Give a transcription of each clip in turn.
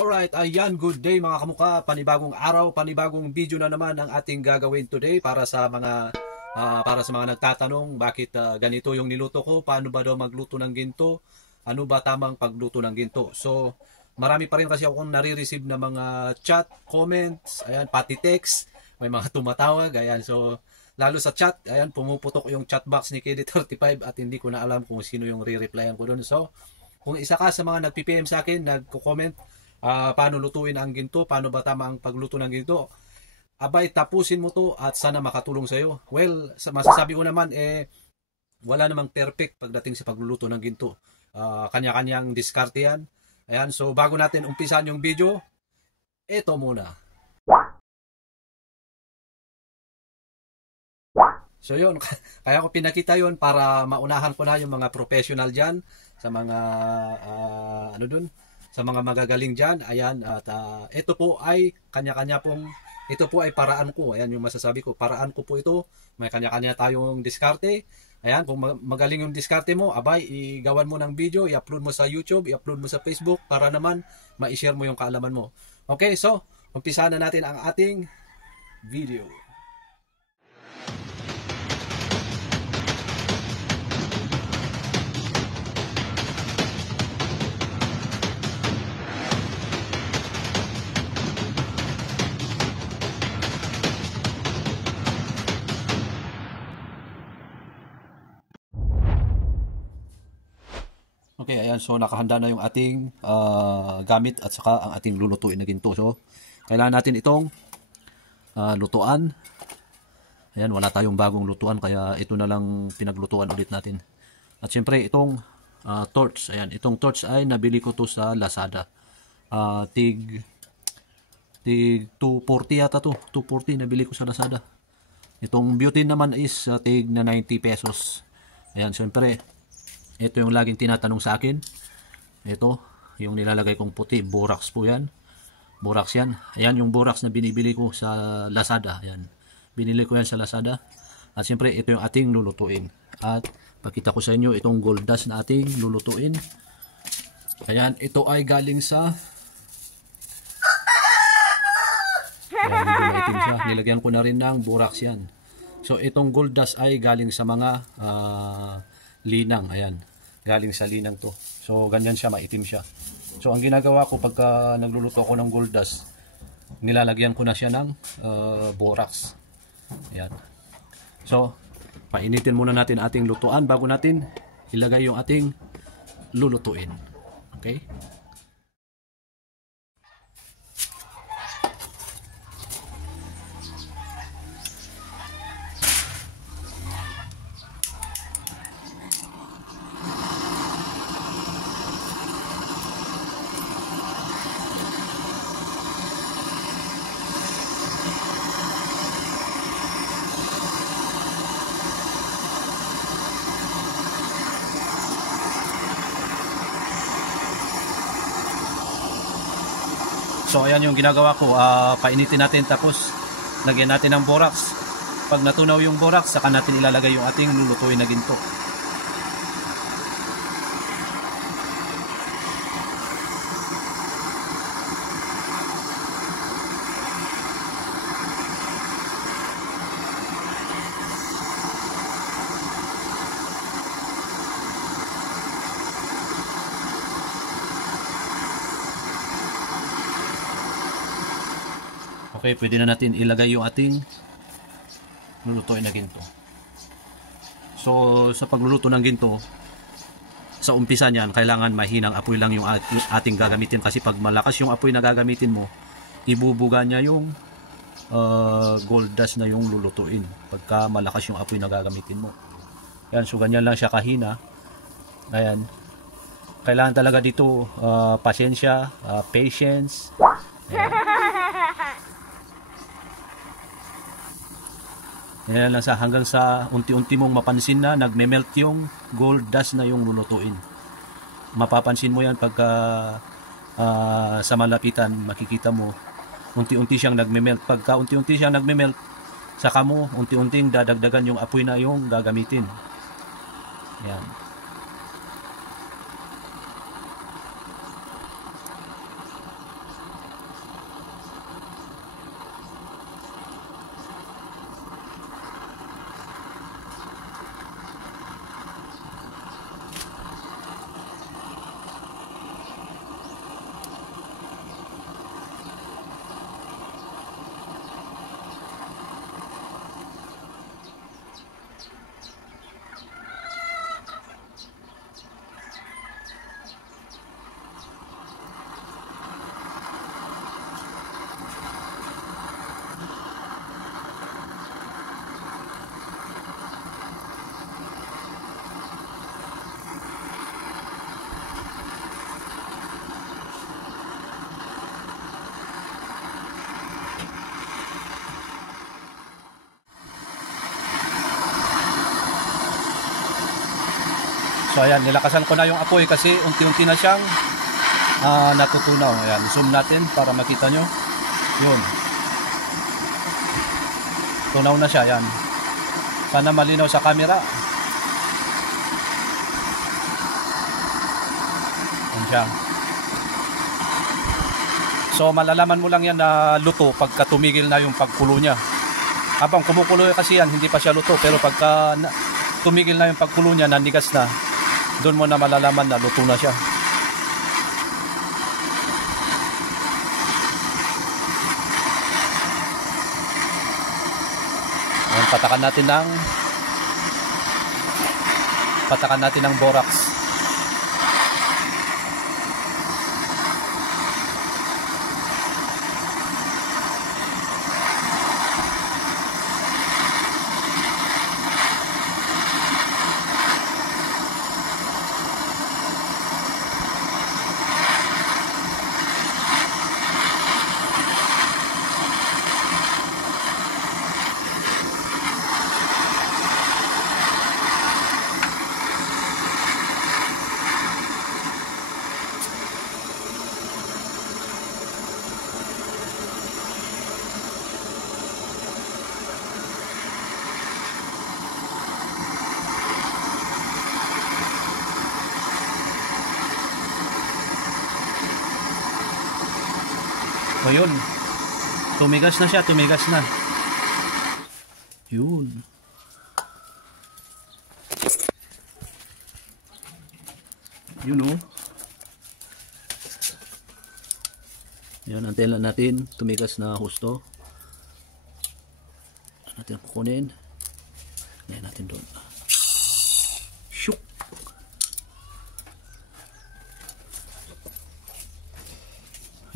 Alright, ayan, good day mga kamukha. Panibagong araw, panibagong video na naman ang ating gagawin today para sa mga nagtatanong bakit ganito yung niluto ko, paano ba daw magluto ng ginto, ano ba tamang pagluto ng ginto. So, marami pa rin kasi akong nare-receive na mga chat, comments, ayan, pati text, may mga tumatawag, ayan. So, lalo sa chat, ayan, pumuputok yung chat box ni KD35 at hindi ko na alam kung sino yung re-replyan ko doon. So, kung isa ka sa mga nag-PPM sa akin, nagko-comment, paano lutuin ang ginto, paano ba tama ang pagluto ng ginto, abay, tapusin mo to at sana makatulong sa iyo. Well, masasabi ko naman, wala namang perfect pagdating sa pagluluto ng ginto. Kanya-kanyang diskarte yan. Ayan, so bago natin umpisan yung video, ito muna. So yun, kaya ko pinakita yun para maunahan ko na yung mga professional dyan, sa mga sa mga magagaling dyan. Ayan, at ito po ay kanya-kanya pong, ito po ay paraan ko. Ayan yung masasabi ko, paraan ko po ito. May kanya-kanya tayong diskarte. Ayan, kung magaling yung diskarte mo, abay, igawan mo ng video, i-upload mo sa YouTube, i-upload mo sa Facebook para naman ma-share mo yung kaalaman mo. Okay, so, umpisahan na natin ang ating video. Okay, ayan, so nakahanda na yung ating gamit at saka ang ating lulutuin na ginto. So, kailangan natin itong lutuan. Ayan, wala tayong bagong lutuan kaya ito na lang pinaglutuan ulit natin. At syempre itong torch. Ayan, itong torch ay nabili ko to sa Lazada. Tig 240 yata to. 240 nabili ko sa Lazada. Itong butane naman is tig na 90 pesos. Ayan, syempre ito yung laging tinatanong sa akin. Ito, yung nilalagay kong puti, borax po yan. Borax yan. Ayan yung borax na binibili ko sa Lazada. Ayan. Binili ko yan sa Lazada. At siyempre, ito yung ating lulutuin. At pakita ko sa inyo itong gold dust na ating lulutuin. Ayan, ito ay galing sa... Ayan, hindi maitim siya. Nilagyan ko na rin ng borax yan. So, itong gold dust ay galing sa mga linang. Ayan. Galing sa linang to. So, ganyan siya, maitim siya. So, ang ginagawa ko pagka nagluluto ako ng gold dust, nilalagyan ko na siya ng borax. Ayan. So, painitin muna natin ating lutuan bago natin ilagay yung ating lulutuin. Okay? So ayan yung ginagawa ko, painitin natin tapos lagyan natin ng borax. Pag natunaw yung borax, saka natin ilalagay yung ating lulutuin na ginto. Okay, pwede na natin ilagay yung ating lulutuin na ginto. So, sa pagluluto ng ginto, sa umpisa niyan, kailangan mahinang apoy lang yung ating gagamitin. Kasi pag malakas yung apoy na gagamitin mo, ibubuga niya yung gold dust na yung lulutuin. Pagka malakas yung apoy na gagamitin mo. Yan, so ganyan lang siya kahina. Ayan. Kailangan talaga dito pasensya, patience. Ayan. Yan lang hanggang sa unti-unti mong mapansin na nagme-melt yung gold dust na yung lulutuin. Mapapansin mo yan pagka sa malapitan, makikita mo unti-unti siyang nagme-melt. Pagka unti-unti siyang nagme-melt, saka mo unti-unting dadagdagan yung apoy na yung gagamitin. Yan. So ayan, nilakasan ko na yung apoy kasi unti-unti na siyang natutunaw. Ayan, zoom natin para makita nyo. Yun. Tunaw na siya, ayan. Sana malinaw sa camera. Ayan siya. So malalaman mo lang yan na luto pagka tumigil na yung pagkulo niya. Habang kumukulo kasi yan, hindi pa siya luto. Pero pagka tumigil na yung pagkulo niya, nanigas na, doon mo na malalaman na luto na siya. Ayan, patakan natin ng borax. So yun, tumigas na siya, tumigas na. Yun. Yun o. Yan, antayin lang natin, tumigas na husto. Natin kukunin. Ngayon natin doon. Shook.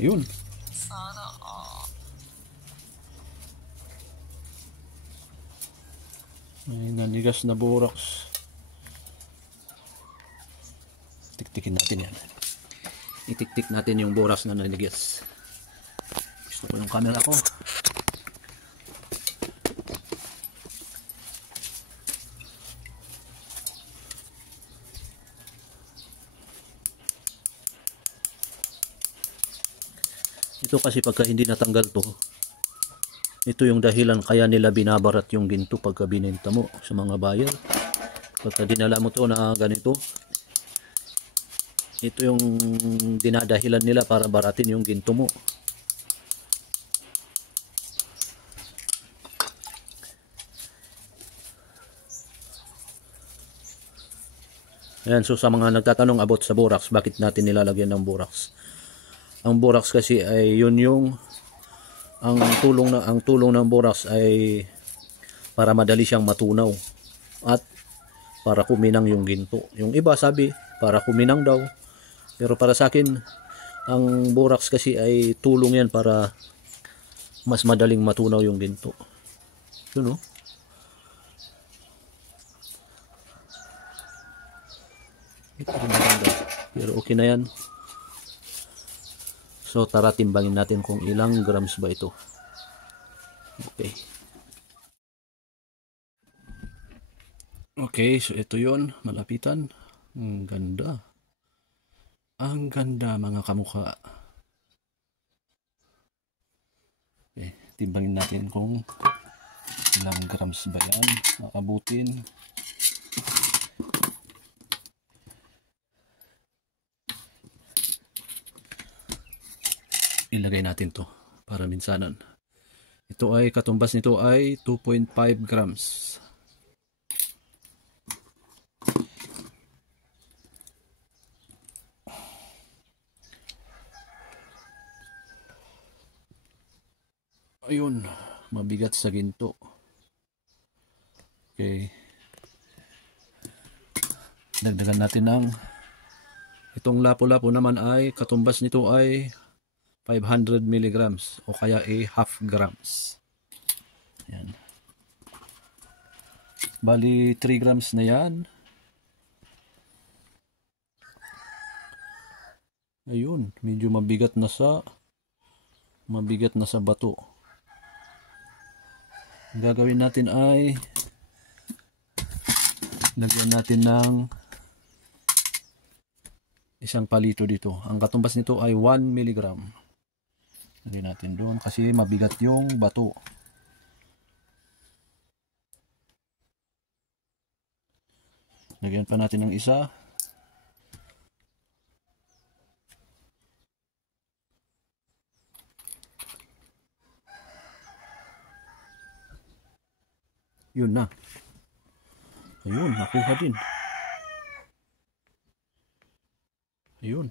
Yun. Ay, nanigas na borax. Tiktikin natin yan. Itiktik natin yung borax na nanigas. Gusto ko yung camera ko. Ito kasi pagka hindi natanggal to, ito yung dahilan kaya nila binabarat yung ginto pagka binenta mo sa mga buyer. Pagka dinala mo to na ganito, ito yung dinadahilan nila para baratin yung ginto mo. Ayan, so sa mga nagtatanong about sa borax, bakit natin nilalagyan ng borax? Ang borax kasi ay yun yung ang tulong ng borax ay para madali siyang matunaw at para kuminang yung ginto. Yung iba sabi para kuminang daw, pero para sa akin ang borax kasi ay tulong yan para mas madaling matunaw yung ginto. Yun, no? Pero okay na yan. So tara timbangin natin kung ilang grams ba ito. Okay. Okay, so ito yon, malapitan. Ang ganda. Ang ganda mga kamukha. Okay, timbangin natin kung ilang grams ba yan. Abutin. Ilagay natin to para minsanan. Ito ay katumbas nito ay 2.5 grams. Ayun, mabigat sa ginto. Okay. Dagdagan natin ng itong lapu-lapu naman ay katumbas nito ay 500 milligrams o kaya half grams. Yan. Bali 3 grams na yan. Ayun, medyo mabigat na sa bato. Ang gagawin natin ay lagyan natin ng isang palito dito. Ang katumbas nito ay 1 milligram. Lagyan natin doon kasi mabigat yung bato. Lagyan pa natin ng isa. Yun na. Ayun, nakuha din. Ayun.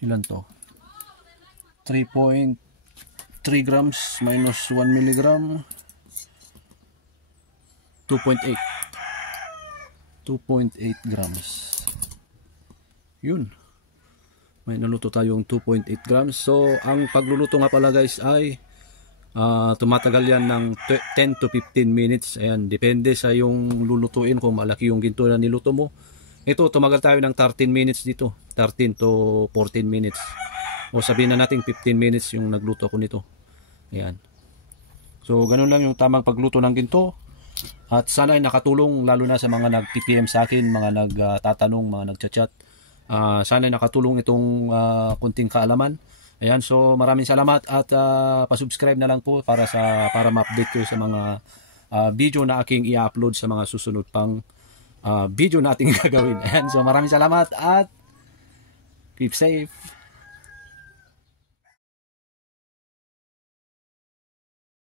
Ilan to? 3.3 grams minus 1 milligram. 2.8. 2.8 grams. Yun. May naluto tayong 2.8 grams. So, ang pagluluto nga pala guys ay tumatagal yan ng 10 to 15 minutes. Ayan, depende sa yung lulutuin kung malaki yung ginto na niluto mo. Ito, tumagal tayo ng 13 minutes dito. 13 to 14 minutes. O sabihin na natin 15 minutes yung nagluto ko nito. Ayan. So, ganun lang yung tamang pagluto ng ginto. At sana ay nakatulong lalo na sa mga nag-PPM sa akin, mga nagtatanong, mga nagchat-chat. Sana ay nakatulong itong kunting kaalaman. Ayan, so maraming salamat at pa-subscribe na lang po para ma-update ko sa mga video na aking i-upload sa mga susunod pang video na ating gagawin. Ayan, so maraming salamat at keep safe.